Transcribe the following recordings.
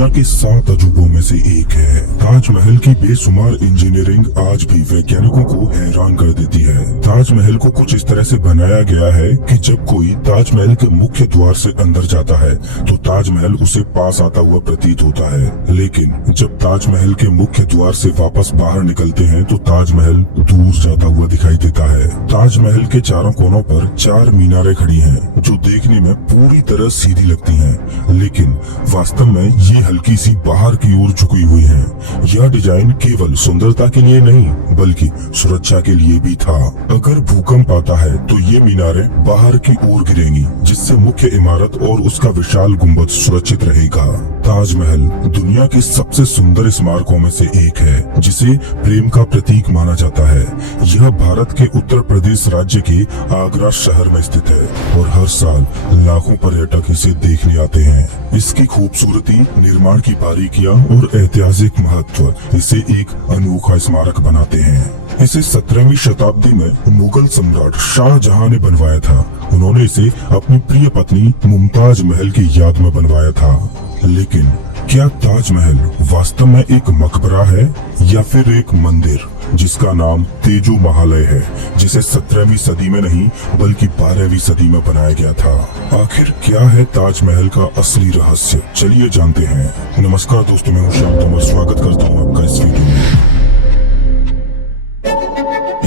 दुनिया के 7 अजूबों में से एक है। ताजमहल की बेशुमार इंजीनियरिंग आज भी वैज्ञानिकों को हैरान कर देती है। ताजमहल को कुछ इस तरह से बनाया गया है कि जब कोई ताजमहल के मुख्य द्वार से अंदर जाता है तो ताजमहल उसे पास आता हुआ प्रतीत होता है, लेकिन जब ताजमहल के मुख्य द्वार से वापस बाहर निकलते हैं तो ताजमहल दूर जाता हुआ दिखाई देता है। ताजमहल के चारों कोनों पर 4 मीनारें खड़ी हैं, जो देखने में पूरी तरह सीधी लगती हैं, लेकिन वास्तव में ये हल्की सी बाहर की ओर झुकी हुई हैं। यह डिजाइन केवल सुंदरता के लिए नहीं बल्कि सुरक्षा के लिए भी था। अगर भूकंप आता है तो ये मीनारें बाहर की ओर गिरेंगी, जिससे मुख्य इमारत और उसका विशाल गुंबद सुरक्षित रहेगा। ताजमहल दुनिया के सबसे सुंदर स्मारकों में से एक है, जिसे प्रेम का प्रतीक माना जाता है। यह भारत के उत्तर प्रदेश राज्य के आगरा शहर में स्थित है और हर साल लाखों पर्यटक इसे देखने आते हैं। इसकी खूबसूरती, निर्माण की बारीकियां और ऐतिहासिक महत्व इसे एक अनोखा स्मारक बनाते हैं। इसे 17वीं शताब्दी में मुगल सम्राट शाहजहां ने बनवाया था। उन्होंने इसे अपनी प्रिय पत्नी मुमताज महल की याद में बनवाया था। लेकिन क्या ताजमहल वास्तव में एक मकबरा है या फिर एक मंदिर जिसका नाम तेजो महालय है, जिसे 17वीं सदी में नहीं बल्कि 12वीं सदी में बनाया गया था? आखिर क्या है ताजमहल का असली रहस्य? चलिए जानते हैं। नमस्कार दोस्तों, मैं हूं श्याम तोमर। स्वागत करता हूं आपका इस वीडियो में।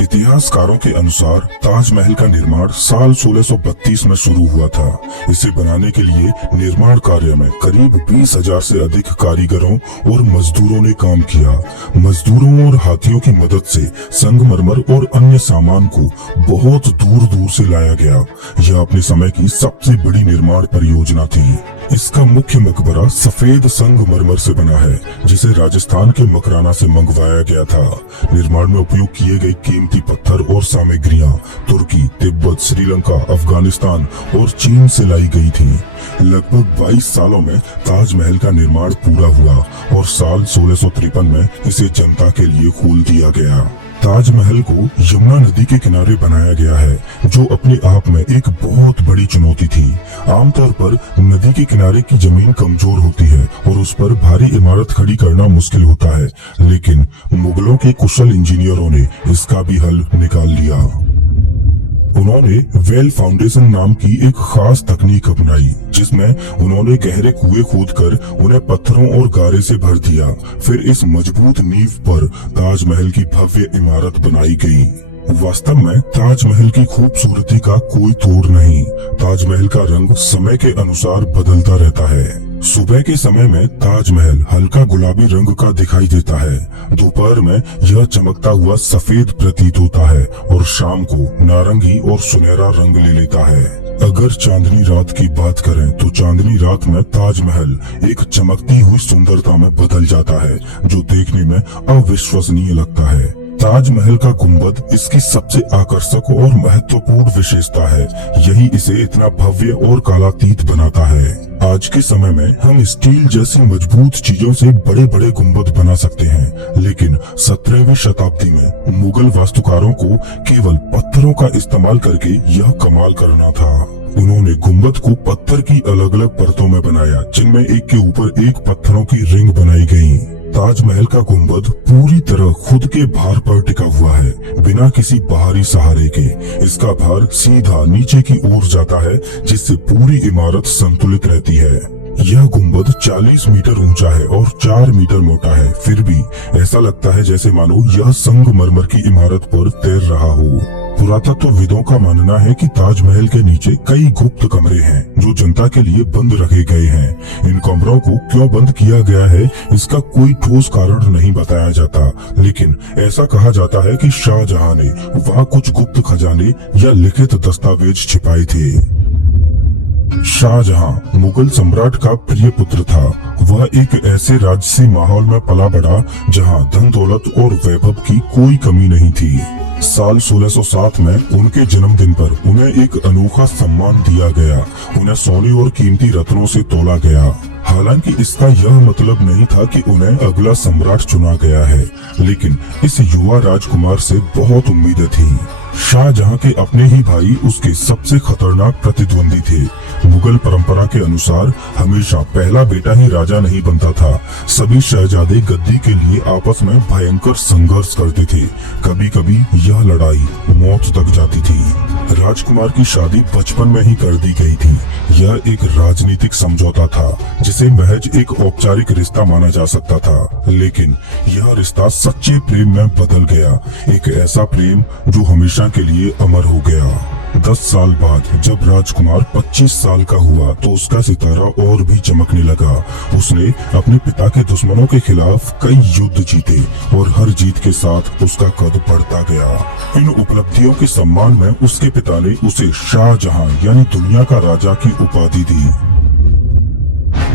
इतिहासकारों के अनुसार ताजमहल का निर्माण साल 1632 में शुरू हुआ था। इसे बनाने के लिए निर्माण कार्य में करीब 20,000 से अधिक कारीगरों और मजदूरों ने काम किया। मजदूरों और हाथियों की मदद से संगमरमर और अन्य सामान को बहुत दूर दूर से लाया गया। यह अपने समय की सबसे बड़ी निर्माण परियोजना थी। इसका मुख्य मकबरा सफेद संगमरमर से बना है, जिसे राजस्थान के मकराना से मंगवाया गया था। निर्माण में उपयोग किए गए कीमती पत्थर और सामग्रियां तुर्की, तिब्बत, श्रीलंका, अफगानिस्तान और चीन से लाई गई थी। लगभग 22 सालों में ताजमहल का निर्माण पूरा हुआ और साल 1653 में इसे जनता के लिए खोल दिया गया। ताजमहल को यमुना नदी के किनारे बनाया गया है, जो अपने आप में एक बहुत बड़ी चुनौती थी। आमतौर पर नदी के किनारे की जमीन कमजोर होती है और उस पर भारी इमारत खड़ी करना मुश्किल होता है, लेकिन मुगलों के कुशल इंजीनियरों ने इसका भी हल निकाल लिया। उन्होंने वेल फाउंडेशन नाम की एक खास तकनीक अपनाई, जिसमें उन्होंने गहरे कुएं खोदकर उन्हें पत्थरों और गारे से भर दिया। फिर इस मजबूत नींव पर ताजमहल की भव्य इमारत बनाई गई। वास्तव में ताजमहल की खूबसूरती का कोई तोड़ नहीं। ताजमहल का रंग समय के अनुसार बदलता रहता है। सुबह के समय में ताजमहल हल्का गुलाबी रंग का दिखाई देता है, दोपहर में यह चमकता हुआ सफेद प्रतीत होता है और शाम को नारंगी और सुनहरा रंग ले लेता है। अगर चांदनी रात की बात करें तो चांदनी रात में ताजमहल एक चमकती हुई सुंदरता में बदल जाता है, जो देखने में अविश्वसनीय लगता है। ताजमहल का गुंबद इसकी सबसे आकर्षक और महत्वपूर्ण विशेषता है। यही इसे इतना भव्य और कालातीत बनाता है। आज के समय में हम स्टील जैसी मजबूत चीजों से बड़े बड़े गुंबद बना सकते हैं, लेकिन 17वीं शताब्दी में मुगल वास्तुकारों को केवल पत्थरों का इस्तेमाल करके यह कमाल करना था। उन्होंने गुंबद को पत्थर की अलग अलग परतों में बनाया, जिनमें एक के ऊपर एक पत्थरों की रिंग बनाई गई। ताजमहल का गुंबद पूरी तरह खुद के भार पर टिका हुआ है, बिना किसी बाहरी सहारे के। इसका भार सीधा नीचे की ओर जाता है, जिससे पूरी इमारत संतुलित रहती है। यह गुंबद 40 मीटर ऊंचा है और 4 मीटर मोटा है। फिर भी ऐसा लगता है जैसे मानो यह संगमरमर की इमारत पर तैर रहा हो। पुरातत्वविदों का मानना है कि ताजमहल के नीचे कई गुप्त कमरे हैं, जो जनता के लिए बंद रखे गए हैं। इन कमरों को क्यों बंद किया गया है, इसका कोई ठोस कारण नहीं बताया जाता, लेकिन ऐसा कहा जाता है कि शाहजहां ने वहां कुछ गुप्त खजाने या लिखित दस्तावेज छिपाए थे। शाहजहां मुगल सम्राट का प्रिय पुत्र था। वह एक ऐसे राजसी माहौल में पला बढ़ा जहां धन दौलत और वैभव की कोई कमी नहीं थी। साल 1607 में उनके जन्मदिन पर उन्हें एक अनोखा सम्मान दिया गया। उन्हें सोने और कीमती रत्नों से तोला गया। हालांकि इसका यह मतलब नहीं था कि उन्हें अगला सम्राट चुना गया है, लेकिन इस युवा राजकुमार से बहुत उम्मीदें थी। शाहजहां के अपने ही भाई उसके सबसे खतरनाक प्रतिद्वंदी थे। मुगल परंपरा के अनुसार हमेशा पहला बेटा ही राजा नहीं बनता था। सभी शहजादे गद्दी के लिए आपस में भयंकर संघर्ष करते थे। कभी कभी यह लड़ाई मौत तक जाती थी। राजकुमार की शादी बचपन में ही कर दी गई थी। यह एक राजनीतिक समझौता था जिसे महज एक औपचारिक रिश्ता माना जा सकता था, लेकिन यह रिश्ता सच्चे प्रेम में बदल गया। एक ऐसा प्रेम जो हमेशा के लिए अमर हो गया। 10 साल बाद जब राजकुमार 25 साल का हुआ तो उसका सितारा और भी चमकने लगा। उसने अपने पिता के दुश्मनों के खिलाफ कई युद्ध जीते और हर जीत के साथ उसका कद बढ़ता गया। इन उपलब्धियों के सम्मान में उसके पिता ने उसे शाहजहां यानी दुनिया का राजा की उपाधि दी।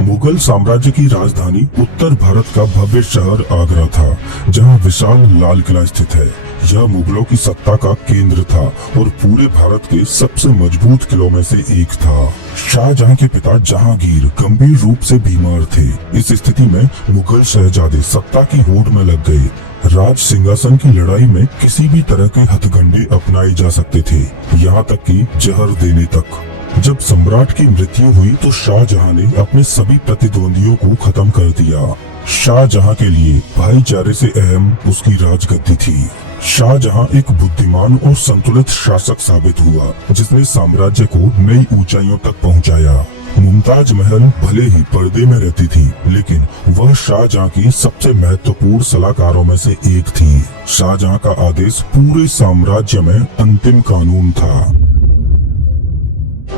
मुगल साम्राज्य की राजधानी उत्तर भारत का भव्य शहर आगरा था, जहां विशाल लाल किला स्थित है। यह मुगलों की सत्ता का केंद्र था और पूरे भारत के सबसे मजबूत किलों में से एक था। शाहजहां के पिता जहांगीर गंभीर रूप से बीमार थे। इस स्थिति में मुगल शहजादे सत्ता की होड़ में लग गए। राज सिंहासन की लड़ाई में किसी भी तरह के हथकंडे अपनाए जा सकते थे, यहाँ तक कि जहर देने तक। जब सम्राट की मृत्यु हुई तो शाहजहां ने अपने सभी प्रतिद्वंदियों को खत्म कर दिया। शाहजहां के लिए भाईचारे से अहम उसकी राजगद्दी थी। शाहजहां एक बुद्धिमान और संतुलित शासक साबित हुआ, जिसने साम्राज्य को नई ऊंचाइयों तक पहुंचाया। मुमताज महल भले ही पर्दे में रहती थी, लेकिन वह शाहजहां की सबसे महत्वपूर्ण सलाहकारों में से एक थी। शाहजहां का आदेश पूरे साम्राज्य में अंतिम कानून था।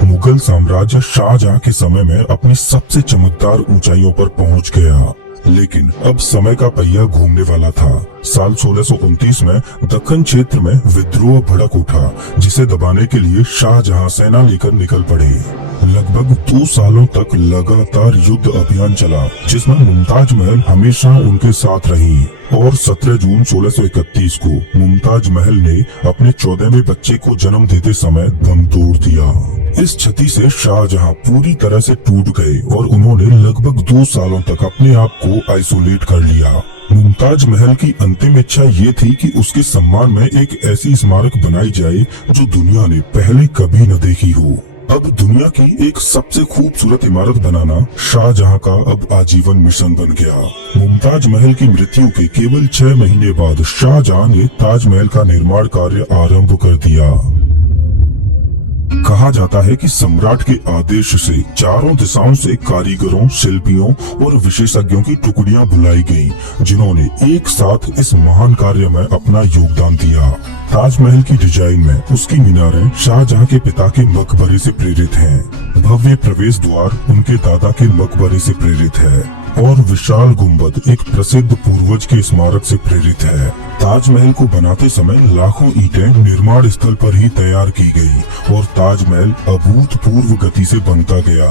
मुगल साम्राज्य शाहजहां के समय में अपनी सबसे चमकदार ऊंचाइयों पर पहुंच गया, लेकिन अब समय का पहिया घूमने वाला था। साल 1629 में दक्कन क्षेत्र में विद्रोह भड़क उठा, जिसे दबाने के लिए शाहजहां सेना लेकर निकल पड़े। लगभग 2 सालों तक लगातार युद्ध अभियान चला, जिसमें मुमताज महल हमेशा उनके साथ रही। और 17 जून 1631 को मुमताज महल ने अपने 14वें बच्चे को जन्म देते समय दम तोड़ दिया। इस क्षति से शाहजहां पूरी तरह से टूट गए और उन्होंने लगभग 2 सालों तक अपने आप को आइसोलेट कर लिया। मुमताज महल की अंतिम इच्छा ये थी कि उसके सम्मान में एक ऐसी स्मारक बनाई जाए जो दुनिया ने पहले कभी न देखी हो। अब दुनिया की एक सबसे खूबसूरत इमारत बनाना शाहजहां का अब आजीवन मिशन बन गया। मुमताज महल की मृत्यु के केवल 6 महीने बाद शाहजहां ने ताजमहल का निर्माण कार्य आरंभ कर दिया। कहा जाता है कि सम्राट के आदेश से चारों दिशाओं से कारीगरों, शिल्पियों और विशेषज्ञों की टुकड़ियां बुलाई गईं, जिन्होंने एक साथ इस महान कार्य में अपना योगदान दिया। ताजमहल की डिजाइन में उसकी मीनारें शाहजहां के पिता के मकबरे से प्रेरित हैं। भव्य प्रवेश द्वार उनके दादा के मकबरे से प्रेरित है और विशाल गुंबद एक प्रसिद्ध पूर्वज के स्मारक से प्रेरित है। ताजमहल को बनाते समय लाखों ईंटें निर्माण स्थल पर ही तैयार की गई और ताजमहल अभूतपूर्व गति से बनता गया।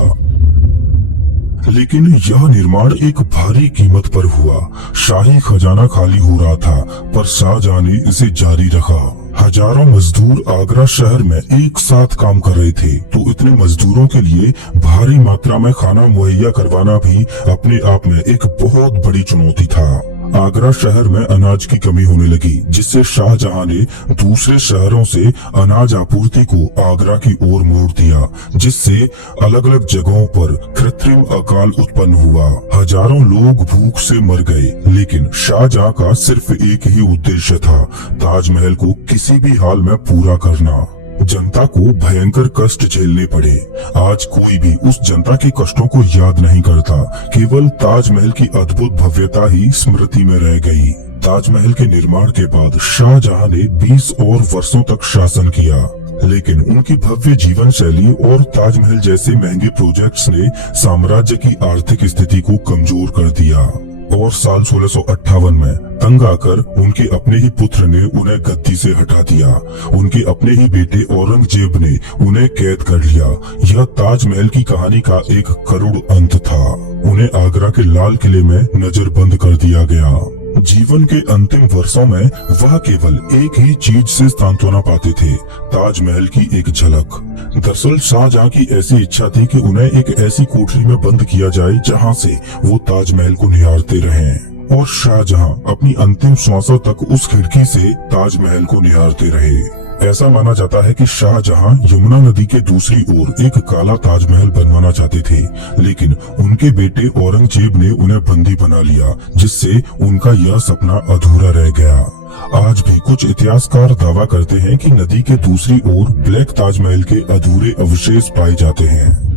लेकिन यह निर्माण एक भारी कीमत पर हुआ। शाही खजाना खाली हो रहा था, पर शाहजहां ने इसे जारी रखा। हजारों मजदूर आगरा शहर में एक साथ काम कर रहे थे, तो इतने मजदूरों के लिए भारी मात्रा में खाना मुहैया करवाना भी अपने आप में एक बहुत बड़ी चुनौती था। आगरा शहर में अनाज की कमी होने लगी, जिससे शाहजहां ने दूसरे शहरों से अनाज आपूर्ति को आगरा की ओर मोड़ दिया, जिससे अलग अलग जगहों पर कृत्रिम अकाल उत्पन्न हुआ। हजारों लोग भूख से मर गए, लेकिन शाहजहां का सिर्फ एक ही उद्देश्य था, ताजमहल को किसी भी हाल में पूरा करना। जनता को भयंकर कष्ट झेलने पड़े। आज कोई भी उस जनता के कष्टों को याद नहीं करता, केवल ताजमहल की अद्भुत भव्यता ही स्मृति में रह गई। ताजमहल के निर्माण के बाद शाहजहां ने 20 और वर्षों तक शासन किया, लेकिन उनकी भव्य जीवन शैली और ताजमहल जैसे महंगे प्रोजेक्ट्स ने साम्राज्य की आर्थिक स्थिति को कमजोर कर दिया। और साल 1658 में तंग आकर उनके अपने ही पुत्र ने उन्हें गद्दी से हटा दिया। उनके अपने ही बेटे औरंगजेब ने उन्हें कैद कर लिया। यह ताजमहल की कहानी का एक करुण अंत था। उन्हें आगरा के लाल किले में नजरबंद कर दिया गया। जीवन के अंतिम वर्षों में वह केवल एक ही चीज से सांत्वना पाते थे, ताजमहल की एक झलक। दरअसल शाहजहां की ऐसी इच्छा थी कि उन्हें एक ऐसी कोठरी में बंद किया जाए जहां से वो ताजमहल को निहारते रहें, और शाहजहां अपनी अंतिम श्वासों तक उस खिड़की से ताजमहल को निहारते रहे। ऐसा माना जाता है कि शाहजहां यमुना नदी के दूसरी ओर एक काला ताजमहल बनवाना चाहते थे, लेकिन उनके बेटे औरंगजेब ने उन्हें बंदी बना लिया, जिससे उनका यह सपना अधूरा रह गया। आज भी कुछ इतिहासकार दावा करते हैं कि नदी के दूसरी ओर ब्लैक ताजमहल के अधूरे अवशेष पाए जाते हैं।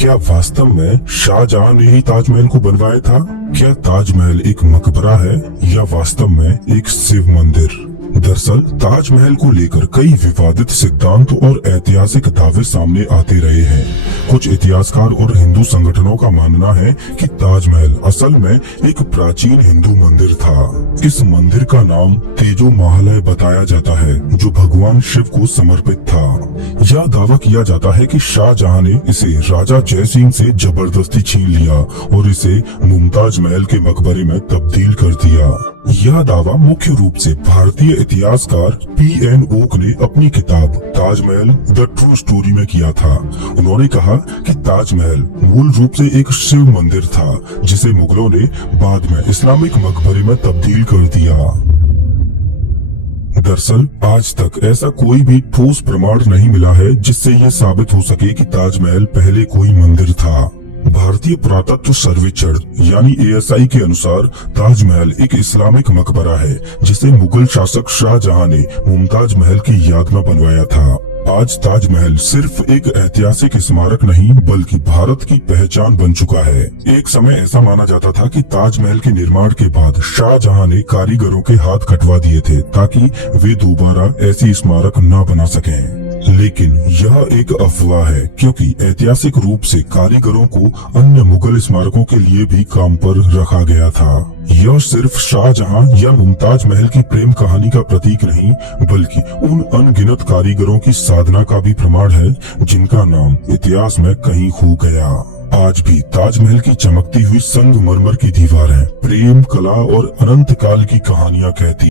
क्या वास्तव में शाहजहां ने ही ताजमहल को बनवाया था? क्या ताजमहल एक मकबरा है या वास्तव में एक शिव मंदिर? दरअसल ताजमहल को लेकर कई विवादित सिद्धांत और ऐतिहासिक दावे सामने आते रहे हैं। कुछ इतिहासकार और हिंदू संगठनों का मानना है कि ताजमहल असल में एक प्राचीन हिंदू मंदिर था। इस मंदिर का नाम तेजो महालय बताया जाता है, जो भगवान शिव को समर्पित था। यह दावा किया जाता है कि शाहजहां ने इसे राजा जय सिंह से जबरदस्ती छीन लिया और इसे मुमताज महल के मकबरे में तब्दील कर दिया। यह दावा मुख्य रूप से भारतीय इतिहासकार P.N. ओक ने अपनी किताब ताजमहल द ट्रू स्टोरी में किया था। उन्होंने कहा कि ताजमहल मूल रूप से एक शिव मंदिर था, जिसे मुगलों ने बाद में इस्लामिक मकबरे में तब्दील कर दिया। दरअसल आज तक ऐसा कोई भी ठोस प्रमाण नहीं मिला है जिससे यह साबित हो सके कि ताजमहल पहले कोई मंदिर था। भारतीय पुरातत्व सर्वेक्षण यानी ASI के अनुसार ताजमहल एक इस्लामिक मकबरा है, जिसे मुगल शासक शाहजहां ने मुमताज महल की याद में बनवाया था। आज ताजमहल सिर्फ एक ऐतिहासिक स्मारक नहीं बल्कि भारत की पहचान बन चुका है। एक समय ऐसा माना जाता था कि ताजमहल के निर्माण के बाद शाहजहां ने कारीगरों के हाथ कटवा दिए थे ताकि वे दोबारा ऐसी स्मारक न बना सकें। लेकिन यह एक अफवाह है, क्योंकि ऐतिहासिक रूप से कारीगरों को अन्य मुगल स्मारकों के लिए भी काम पर रखा गया था। यह सिर्फ शाहजहां या मुमताज महल की प्रेम कहानी का प्रतीक नहीं बल्कि उन अनगिनत कारीगरों की साधना का भी प्रमाण है, जिनका नाम इतिहास में कहीं खो गया। आज भी ताजमहल की चमकती हुई संगमरमर की दीवारें प्रेम, कला और अनंत काल की कहानियां कहती